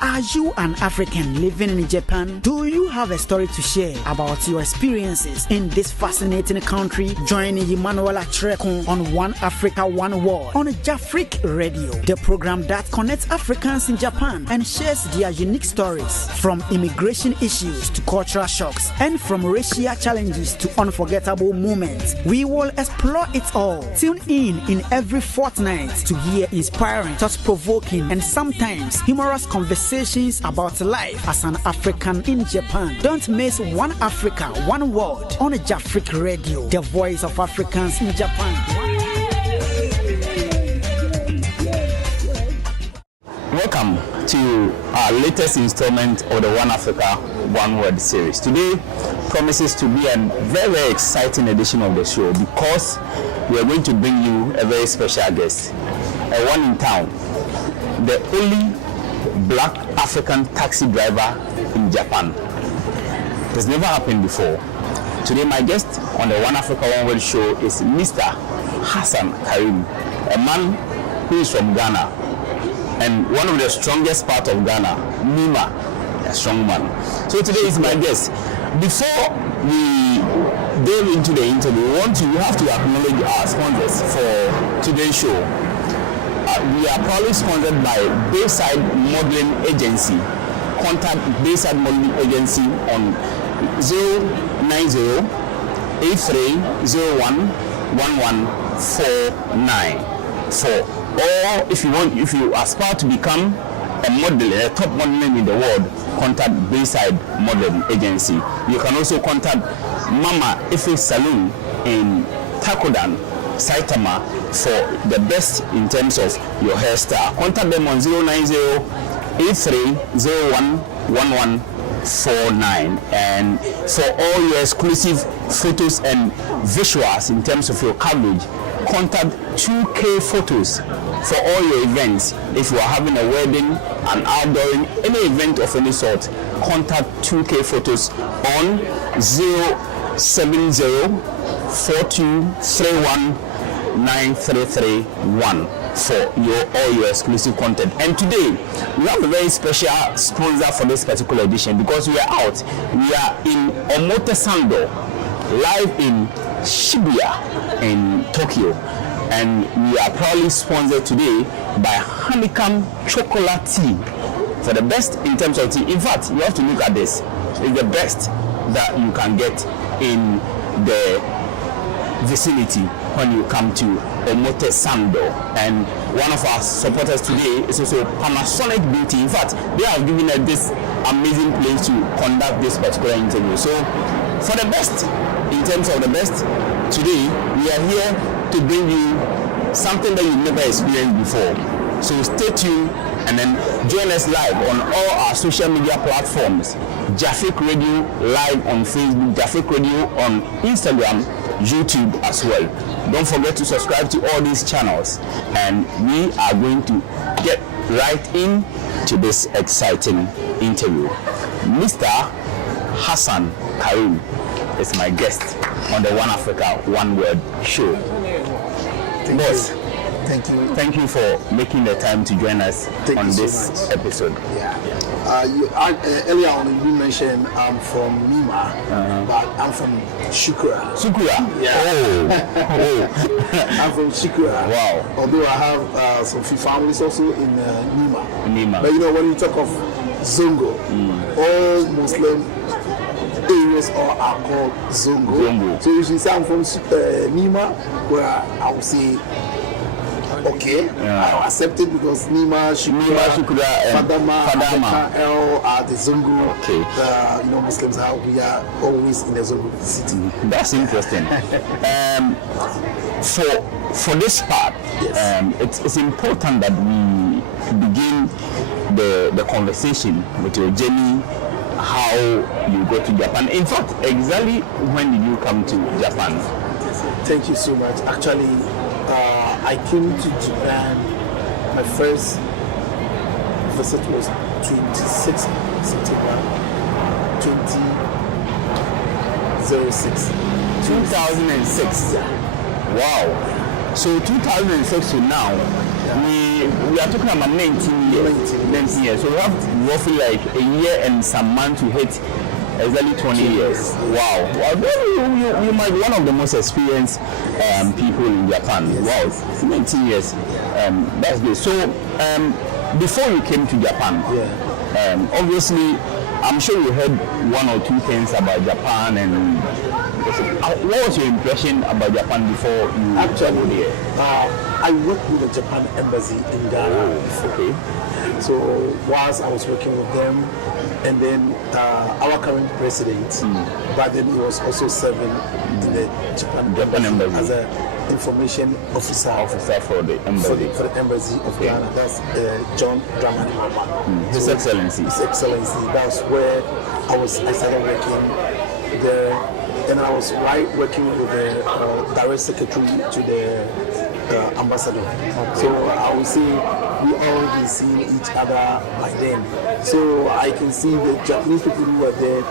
Are you an African living in Japan? Do you have a story to share about your experiences in this fascinating country? Join Emmanuel Akyereko on One Africa, One World on Jafric Radio, the program that connects Africans in Japan and shares their unique stories, from immigration issues to cultural shocks and from racial challenges to unforgettable moments. We will explore it all. Tune in every fortnight to hear inspiring, thought-provoking, and sometimes humorous conversations about life as an African in Japan. Don't miss One Africa, One World on Jafric Radio, the voice of Africans in Japan. Welcome to our latest installment of the One Africa, One World series. Today promises to be a very, very exciting edition of the show because we are going to bring you a very special guest, a one in town, the only black African taxi driver in Japan. It has never happened before. Today my guest on the One Africa, One World show is Mr. Hassan Karim, a man who is from Ghana. And one of the strongest part of Ghana, Nima, a strong man. So today is my guest. Before we delve into the interview, we have to acknowledge our sponsors for today's show. We are proudly sponsored by Bayside Modeling Agency. Contact Bayside Modeling Agency on 090-8301-1149. Or if you aspire to become a model, a top modeling in the world, contact Bayside Modeling Agency. You can also contact Mama Ife Saloon in Takodan, Saitama, for the best in terms of your hairstyle. Contact them on 090-8301-1149. And for all your exclusive photos and visuals in terms of your coverage, contact 2K Photos for all your events. If you are having a wedding, an outdooring, any event of any sort, contact 2K Photos on 070-4231-9331 for all your exclusive content. And today we have a very special sponsor for this particular edition because we are out. We are in Omotesando, live in Shibuya in Tokyo, and we are proudly sponsored today by Honeycomb Chocolate Tea for the best in terms of tea. In fact, you have to look at this. It's the best that you can get in the vicinity when you come to Omotesando. And one of our supporters today is also Panasonic Beauty. In fact, they have given us this amazing place to conduct this particular interview. So for the best, in terms of the best, today we are here to bring you something that you've never experienced before. So stay tuned and then join us live on all our social media platforms. Jafric Radio live on Facebook, Jafric Radio on Instagram, YouTube as well. Don't forget to subscribe to all these channels, and we are going to get right into this exciting interview. Mr. Hassan Karim is my guest on the One Africa, One World show. Boss, thank you for making the time to join us on this episode. Earlier on you mentioned I'm from Nima, but I'm from Shukura. Yeah. Oh. I'm from Shukura. Wow. Although I have some few families also in Nima. But when you talk of Zongo, all Muslim areas are called Zongo. So usually say I'm from Nima, where I would say okay, I accept it because Nima, Shukura, Fadama, El are the Zongo. Okay. Muslims we are always in the Zongo city. That's interesting. For this part, yes. It's important that we begin the conversation with your journey, how you go to Japan. In fact, exactly when did you come to Japan? Thank you so much. Actually, I came to Japan, my first visit was 26 September 2006. 2006? Yeah. Wow. So 2006 to now, We are talking about 19 years. 19 years. So we have roughly like a year and some months to hit exactly 20 years. Wow. You might be one of the most experienced people in Japan. Wow. 19 years. That's good. So before you came to Japan, obviously, I'm sure you heard one or two things about Japan, and what was your impression about Japan before you actually here? I worked with the Japan embassy in Ghana. Okay. So whilst I was working with them, and then our current president, but then he was also serving in the Japan embassy as an information officer for the embassy for the embassy of Ghana. That's John Dramani Mahama. His Excellency. His Excellency. That's where I started working there, and I was working with the direct secretary to the ambassador. So I would say we all been seeing each other by then. So I can see the Japanese people who were there,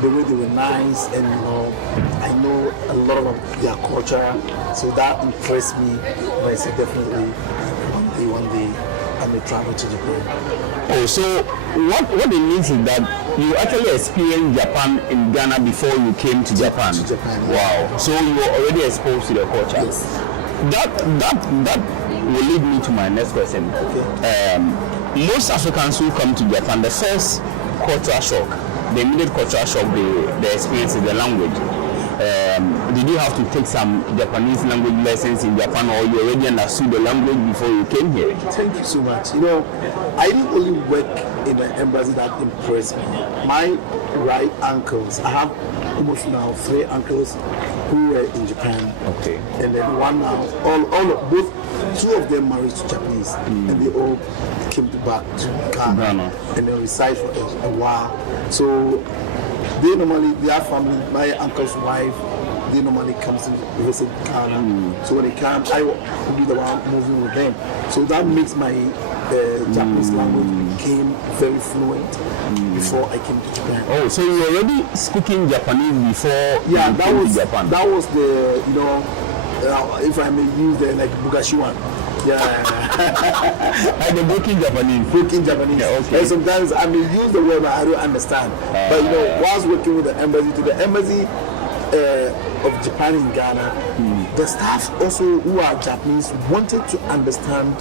the way they were nice, and I know a lot of their culture. So that impressed me. And I said definitely one day I may travel to Japan. Oh, so what it means is that you actually experienced Japan in Ghana before you came to Japan. Wow. So you were already exposed to the culture. Yes. That will lead me to my next question. Okay. Most Africans who come to Japan, the first cultural shock, the immediate cultural shock they experience is the language. Did you have to take some Japanese language lessons in Japan, or you already understood the language before you came here? Thank you so much. I didn't only work in the embassy that impressed me. My right uncles, I have almost now 3 uncles who were in Japan. Okay. And then one now, both 2 of them married to Japanese, and they all came back to Ghana and then reside for a while. So they normally, their family, my uncle's wife, they normally come to visit Ghana. So when they come, I will be the one moving with them. So that makes my Japanese language became very fluent before I came to Japan. Oh, so you were already speaking Japanese before you came to Japan? That was the, if I may use the Bugashiwan. Yeah. And the broken Japanese. Yeah, okay. And sometimes I may use the word but I don't understand. But whilst working with the embassy of Japan in Ghana, the staff also who are Japanese wanted to understand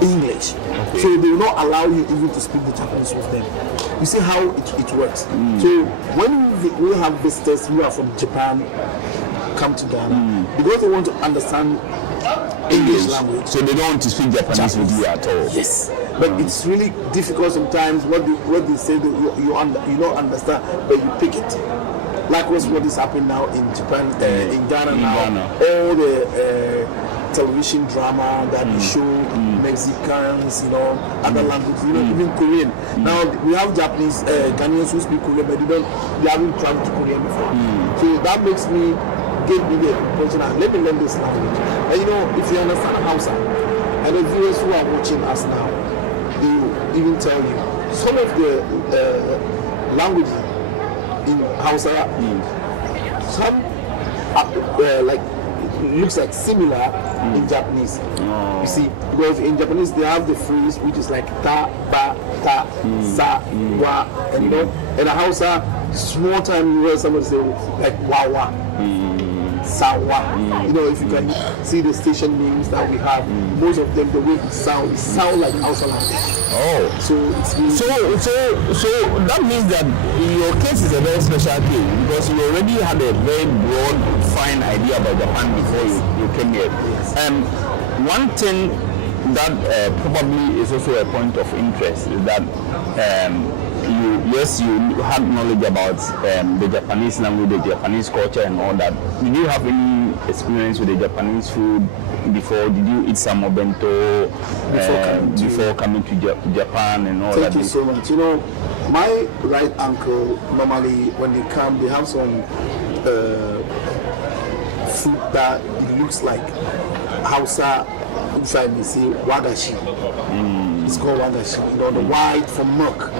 English. Okay. So they will not allow you even to speak the Japanese with them. You see how it works. So when we have visitors who are from Japan come to Ghana, because they want to understand English language. So they don't want to speak Japanese with you at all. Yes. But it's really difficult sometimes what they say you don't understand, but you pick it. Like what is happening now in Japan, in Ghana now. All the television drama that they show Mexicans, other languages, even Korean. Now we have Japanese Ghanaians who speak Korean, but they haven't traveled to Korea before. So that gave me the impression that let me learn this language. And if you understand Hausa, and the viewers who are watching us now, they will even tell you some of the languages in Hausa, some looks like similar in Japanese. You see, because in Japanese they have the phrase which is like ta, ba, ta, sa, wa, and in Hausa, small time you hear somebody say like wa wa. Sawa. If you can see the station names that we have, most of them the way it sound like Hausa language. Oh, so it's really so that means that your case is a very special case because you already had a very broad, fine idea about Japan before you came here. One thing that probably is also a point of interest is that you had knowledge about the Japanese language, the Japanese culture and all that. Did you have any experience with the Japanese food before? Did you eat some obento before coming to Japan and all that? Thank you so much. My right uncle, normally when they come, they have some food that it looks like Hausa, if I may say, wagashi. It's called wagashi. You know, the white from milk.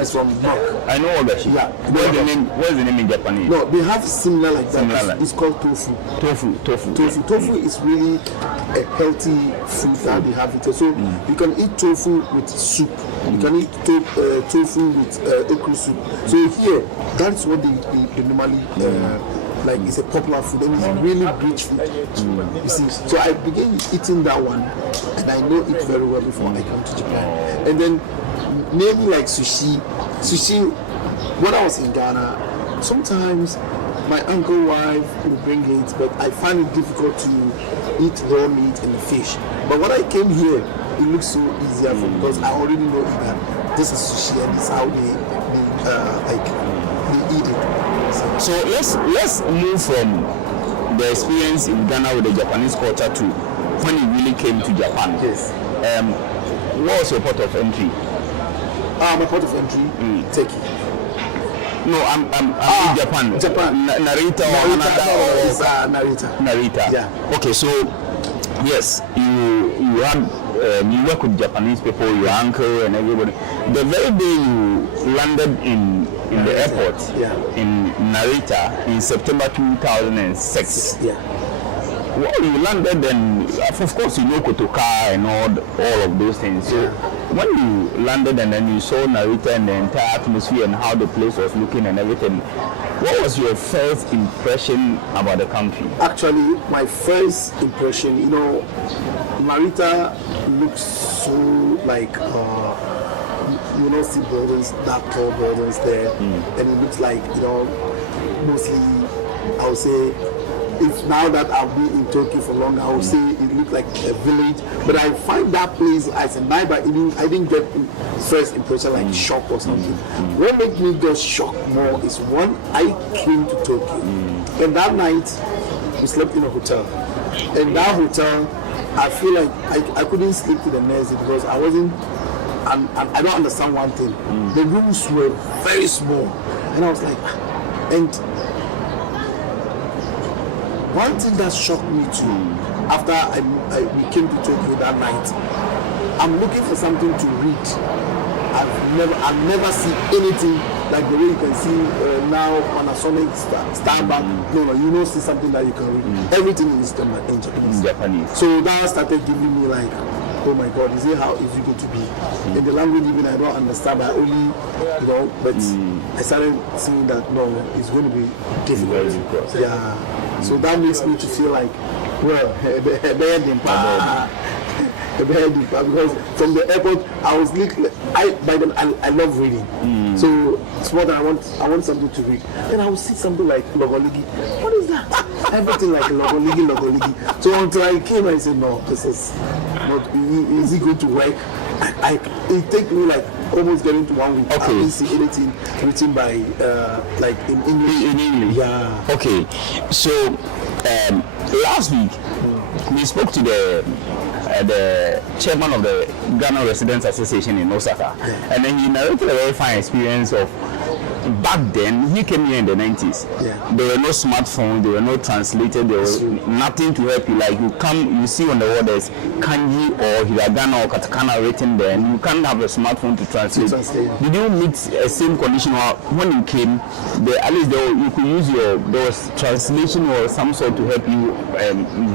It's from milk. I know wagashi. Yeah. What's the name in Japanese? No, they have similar like that. Similar. It's called tofu. Tofu Is really a healthy food that they have it. So you can eat tofu with soup. You can eat tofu with okra soup. So here, that's what they normally like. It's a popular food and it's really rich food. You see, so I began eating that one, and I know it very well before I come to Japan. And then maybe like sushi. When I was in Ghana, sometimes my uncle wife would bring it, but I find it difficult to eat raw meat and fish. But when I came here, it looks so easier for me because I already know that this is sushi and this is how they eat it. So let's move from the experience in Ghana with the Japanese culture to when you really came to Japan. Yes. What was your port of entry? My port of entry, Turkey. No, I'm in Japan. Narita or Hanada or Narita. Yeah. Okay, so yes, you had you work with Japanese people, your uncle and everybody. The very day you landed in the airport in Narita in September 2006. Yeah. Well, you landed and of course you know Kotoka and all of those things. So when you landed and then you saw Narita and the entire atmosphere and how the place was looking and everything, what was your first impression about the country? Actually, my first impression, you know, Narita looks so like you know, see buildings, that tall buildings there, and it looks like, you know, mostly I would say, if now that I've been in Tokyo for long, I would say it looked like a village. But I find that place as a night, but I didn't get first impression like shock or something. What made me get shocked more is when I came to Tokyo, and that night we slept in a hotel. And that hotel, I feel like I couldn't sleep to the next day because I wasn't. And I don't understand one thing. The rooms were very small, and I was like, and one thing that shocked me too, after we came to Tokyo that night, I'm looking for something to read. I've never seen anything like the way you can see now on a Sonic Starbucks. No, you don't see something that you can read. Everything is in Japanese. So that started giving me like, oh my God, is it how is it going to be? In the language even I don't understand, I only, you know, but I started seeing that no, it's going to be difficult. Yeah. So that makes me to feel like, well, because from the airport I was I love reading. So it's what I want something to read. Then I would see something like Logoligi. What is that? Everything like Logoligi. So until I came I said, no, this is not easy going to work. It took me like almost getting to 1 week. I didn't see anything written by like in English. In English. Yeah. Okay. So last week we spoke to the chairman of the Ghana Residents Association in Osaka, and then he narrated a very fine experience of back then. He came here in the 90s. There were no smartphones, there were no translators, there was nothing to help you. Like you see on the wall there's kanji or hiragana or katakana written there, and you can't have a smartphone to translate. Did you meet a same condition when you came? At least you could use there was translation or some sort to help you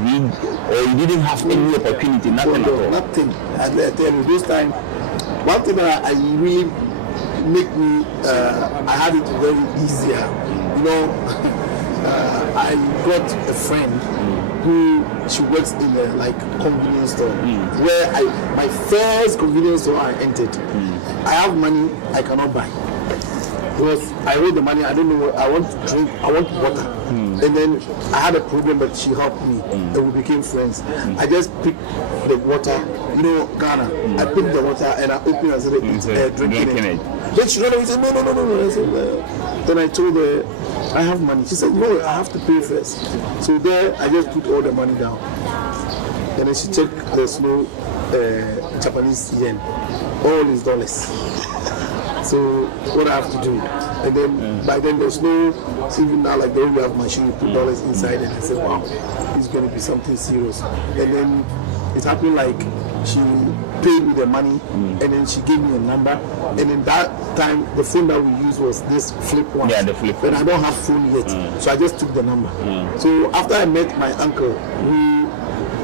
read, or you didn't have any opportunity, nothing at all? Nothing. I tell you, this time, one thing that I really make me, I had it very easier. You know, I got a friend who she works in a like convenience store where my first convenience store I entered. I have money I cannot buy because I owe the money. I don't know what I want to drink. I want water. And then I had a problem, but she helped me, and we became friends. I just picked the water, you know, Ghana. I picked the water and I opened and said, drinking it. Then she ran away and said, no. I said, then I told her, I have money. She said, no, I have to pay first. So there, I just put all the money down. And then she checked there's no Japanese yen. All is dollars. So what I have to do, and then by then there's no, even now like the way we have machine, you put dollars inside, and I said, wow, it's going to be something serious. And then it happened like she paid with the money, and then she gave me a number. And in that time, the phone that we used was this flip one. Yeah, the flip. But I don't have phone yet, so I just took the number. So after I met my uncle, who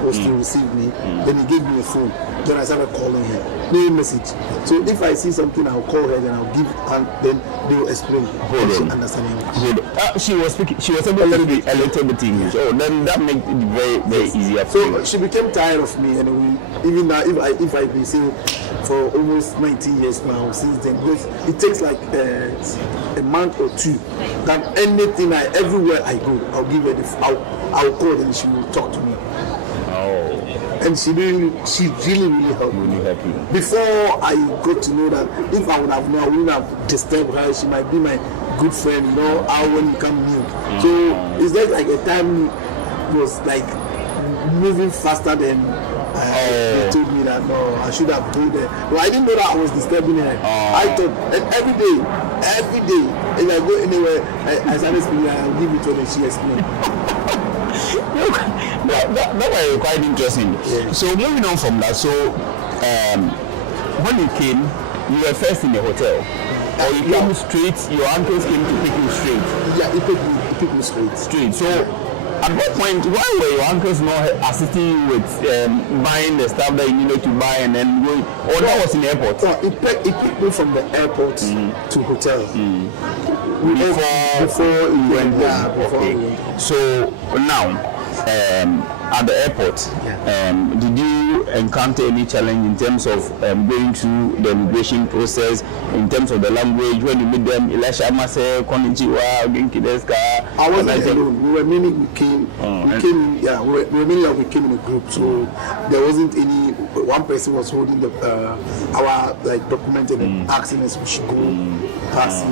was to receive me, then he gave me a phone. Then I started calling her. No message. So if I see something, I'll call her, then I'll give, and then they will explain. She understand English. She was speaking. She was able to speak a little bit English. Oh, then that makes it very, very easier. So she became tired of me, and even now, if I've been saying for almost 19 years now since then, because it takes like a month or two. That anything, everywhere I go, I'll give her I'll call, and she will talk to me. And she really helped me. Before I got to know that, if I would have known, I wouldn't have disturbed her. She might be my good friend, you know, how when you come new. So it's just like a time was like moving faster than they told me that no, I should have told her. But I didn't know that I was disturbing her. I thought, and every day, if I go anywhere, I started speaking, I'll give it to her and she explained. That was quite interesting. Yeah. So moving on from that, so when you came, you were first in the hotel, or you came straight. Your uncles came to pick you straight. Yeah, he picked me straight. Straight. So at what point, why were your uncles not assisting you with buying the stuff that you needed to buy and then going? Or that was in the airport? No, he picked me from the airport to hotel. Before he went there. Okay. So now, at the airport, did you encounter any challenge in terms of going through the immigration process, in terms of the language, when you meet them, Elisha Mase, Konnichiwa, Genki Deska? I wasn't alone. We were many, we came in a group, so there wasn't any, one person was holding our like document and asking us we should go pass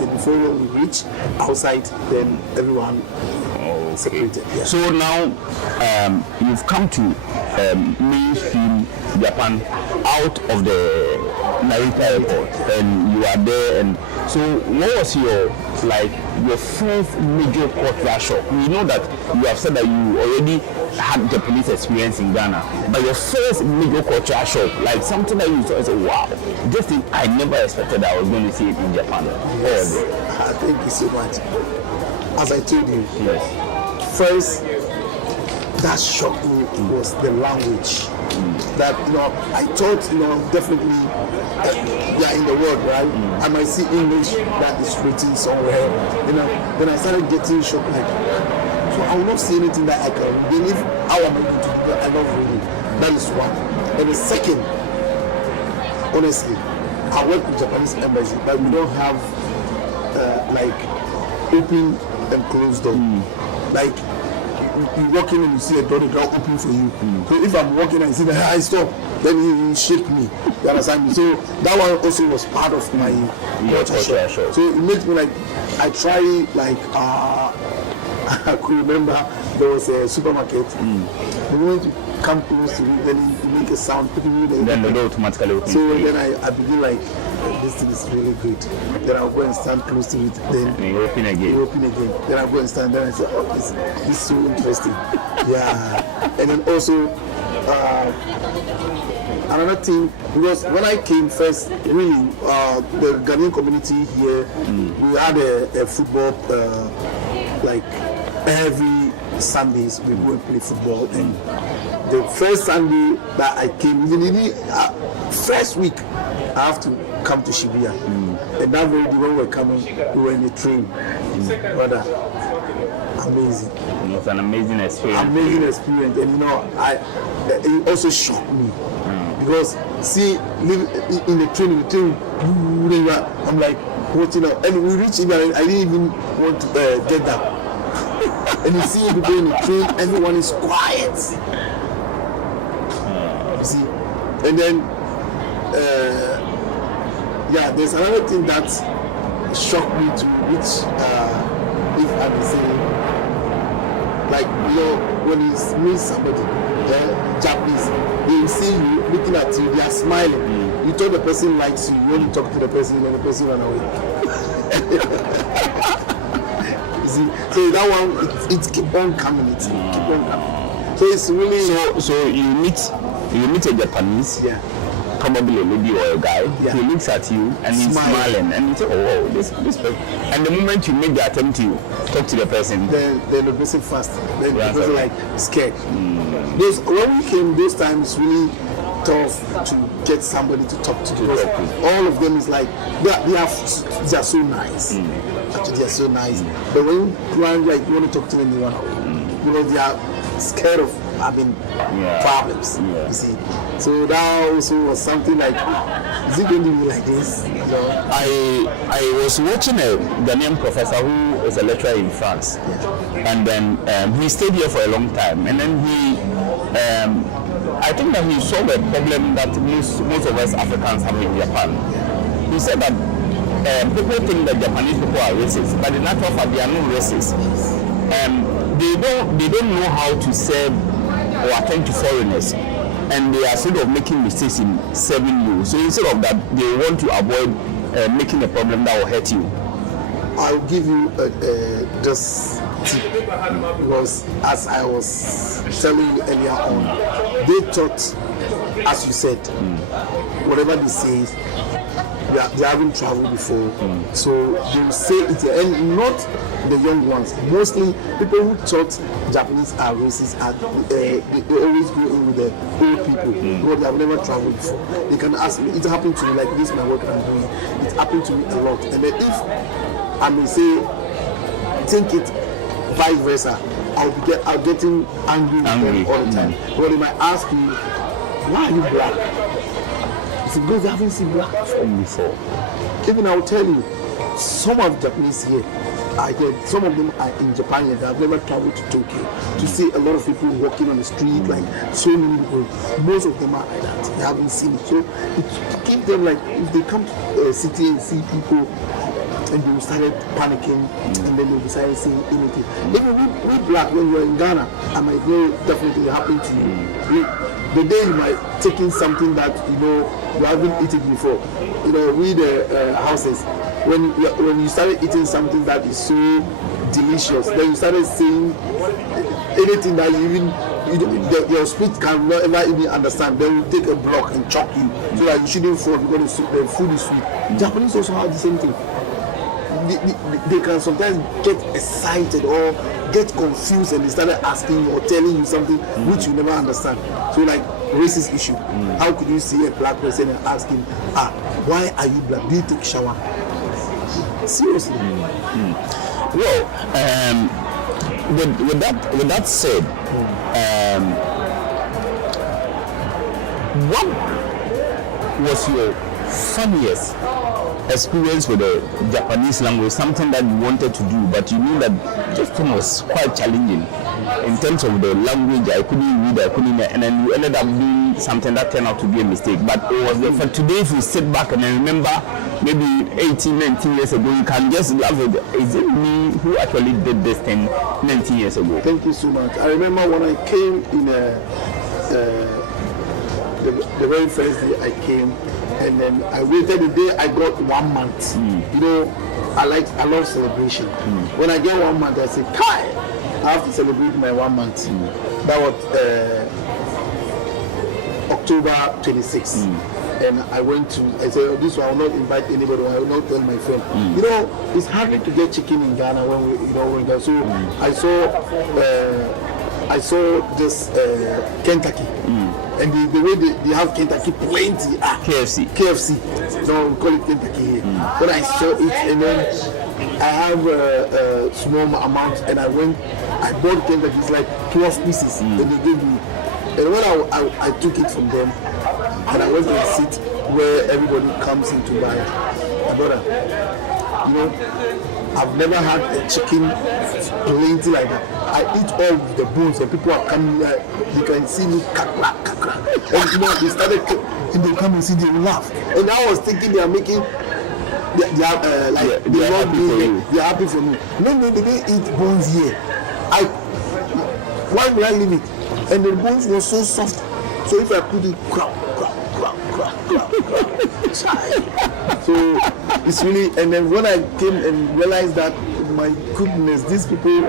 it. Before we reach outside, then everyone separated. Yeah. So now you've come to mainstream Japan out of the Narita airport, and you are there. And so, what was your first major cultural shock? We know that you have said that you already had Japanese experience in Ghana, but your first major cultural shock, like something that you saw and said, "Wow, this thing I never expected that I was going to see it in Japan." Yes. Thank you so much. As I told you, yes. First, that shocked me was the language. That I thought definitely we are in the world, right? I might see English that is written somewhere. Then I started getting shocked, like, so I will not see anything that I can read. If how am I going to do that? I love reading. That is one. And the second, honestly, I work with Japanese embassy, but we don't have open and closed door. Like you walk in and you see a door, the door open for you. So if I'm walking and I see that I stop, then he shake me. You understand me? So that one also was part of my culture shock. So it makes me I try I could remember there was a supermarket. The moment you come close to it, then you make a sound. Then the door automatically opens. So then I begin this thing is really good. Then I'll go and stand close to it. Then you open again. Then I'll go and stand there and say, oh, this is so interesting. Yeah. And then also another thing, because when I came first, really, the Ghanaian community here, we had a football, every Sundays we go and play football. And the first Sunday that I came, first week, I have to come to Shibuya. And that very day when we were coming, we were in a train. Brother, amazing. It was an amazing experience. Amazing experience. And it also shocked me. Because see, in the train, I'm like watching out. And we reached Ibadan, I didn't even want to get down. And you see people in the train, everyone is quiet. You see? And then there's another thing that shocked me too, which if I may say, when you meet somebody, Japanese, they will see you looking at you, they are smiling. You thought the person likes you, when you talk to the person, and the person run away. You see, so that one, it keep on coming, keep on coming. So it's really so you meet a Japanese, probably a lady or a guy, he looks at you and he's smiling, and you say, oh, this person. And the moment you make the attempt to talk to the person, then they're missing fast. Then the person like scared. When we came, those times really tough to get somebody to talk to. All of them is like they are so nice. Actually, they are so nice. But when you want to talk to them, they are scared of having problems. You see, so that also was something like, is it going to be like this? I was watching a Ghanaian professor who is a lecturer in France, and then he stayed here for a long time, and then he. I think that he solved a problem that most of us Africans have in Japan. He said that people think that Japanese people are racist, but in actual fact they are not racist. They don't know how to serve or attend to foreigners, and they are sort of making mistakes in serving you. So instead of that, they want to avoid making a problem that will hurt you. I'll give you just tip, because as I was telling you earlier on, they thought, as you said, whatever they say, they haven't traveled before, so they will say it, and not the young ones. Mostly people who thought Japanese are racist, they always go in with the old people because they have never traveled before. They can ask me, it happened to me, like this, my work I'm doing, it happened to me a lot. And then if I may say, think it vice versa, I'll getting angry with them all the time. But they might ask you, why are you black? It's because they haven't seen black before. Even I will tell you, some of Japanese here, some of them are in Japan yet. I've never traveled to Tokyo to see a lot of people walking on the street, like so many people. Most of them are like that. They haven't seen it. So it keeps them like, if they come to a city and see people, and they started panicking, and then they decided saying anything. Even we black, when you're in Ghana, I might know definitely happened to you. The day you might take in something that you haven't eaten before. We the houses, when you started eating something that is so delicious, then you started saying anything that your speech can never even understand. Then you take a block and chop you so that you shouldn't fall because the food is sweet. Japanese also have the same thing. They can sometimes get excited or get confused, and they started asking you or telling you something which you never understand. So like racist issue. How could you see a black person and ask him, why are you black? Do you take shower? Seriously. Well, with that said, what was your funniest experience with the Japanese language, something that you wanted to do, but you knew that this thing was quite challenging in terms of the language? I couldn't read, and then you ended up doing something that turned out to be a mistake. But it was for today, if you sit back and remember maybe 18, 19 years ago, you can just laugh at, is it me who actually did this thing 19 years ago? Thank you so much. I remember when I came in the very first day I came, and then I waited the day I got 1 month. I love celebration. When I get 1 month, I say, Kai, I have to celebrate my 1 month. That was October 26th. And I said, this one I will not invite anybody, I will not tell my friend. It's hard to get chicken in Ghana when we're there. So I saw this Kentucky. And the way they have Kentucky plenty. KFC. So we call it Kentucky here. When I saw it, and then I have a small amount, and I bought Kentucky. It's like 12 pieces. And they gave me. And when I took it from them, and I went to the seat where everybody comes in to buy, my brother, I've never had a chicken plenty like that. I eat all of the bones, and people are coming. You can see me kakra. And they started, and they come and see, they will laugh. And I was thinking they are making, they are happy for me. No, they didn't eat bones here. Why would I leave it? And the bones were so soft. So if I put it, crap. So it's really, and then when I came and realized that, my goodness, these people,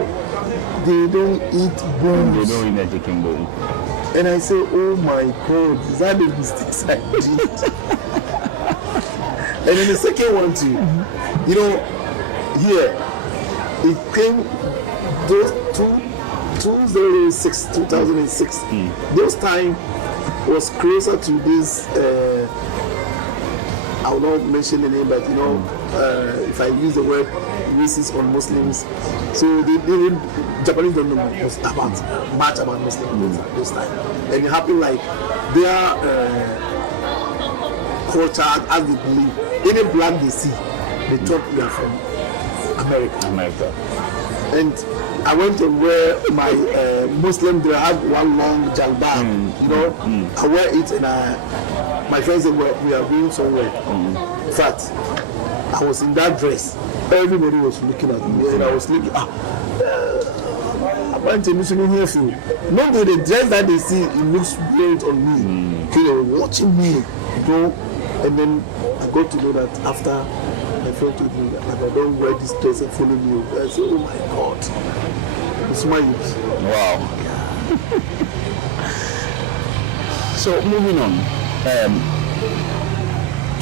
they don't eat bones. They don't eat a chicken bone. And I say, oh my God, is that the mistakes I did? And then the second one too, you know, here, it came those 2006. Those time was closer to this, I will not mention the name, but you know, if I use the word racist on Muslims, so they Japanese don't know much about Muslims this time. And it happened like their culture, as they believe, any black they see, they thought we are from America. And I went to wear my Muslim, they had one long jalbab, you know, I wear it and my friends said, we are going somewhere. In fact, I was in that dress. Everybody was looking at me and I was looking, I went to Muslim here for not the dress that they see, it looks great on me. They were watching me, you know, and then I got to know that after my friend told me that I don't wear this dress and follow me. I said, oh my God. It's my use. Wow. So moving on.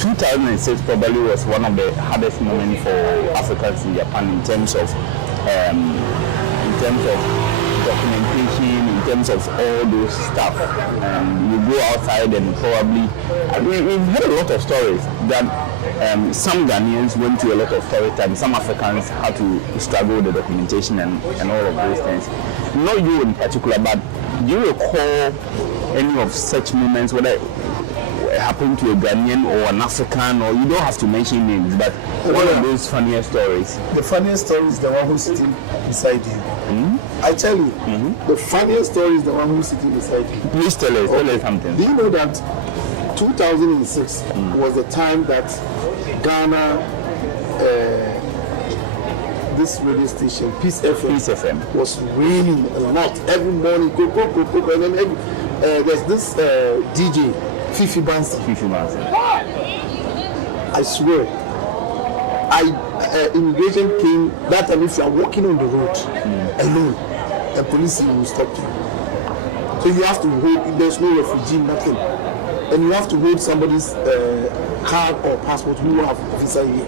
2006 probably was one of the hardest moments for Africans in Japan in terms of documentation, in terms of all those stuff. You go outside and probably we've heard a lot of stories that some Ghanaians went to a lot of story time. Some Africans had to struggle with the documentation and all of those things. Not you in particular, but do you recall any of such moments, whether it happened to a Ghanaian or an African, or you don't have to mention names, but one of those funniest stories? The funniest story is the one who's sitting beside you. I tell you, the funniest story is the one who's sitting beside you. Please tell us something. Do you know that 2006 was the time that Ghana, this radio station, Peace FM, was raining a lot. Every morning, go, and then there's this DJ, Fifi Bansi. I swear, immigration came that time. If you are walking on the road alone, the police will stop you. So you have to hold. There's no refugee, nothing, and you have to hold somebody's card or passport who have visa here.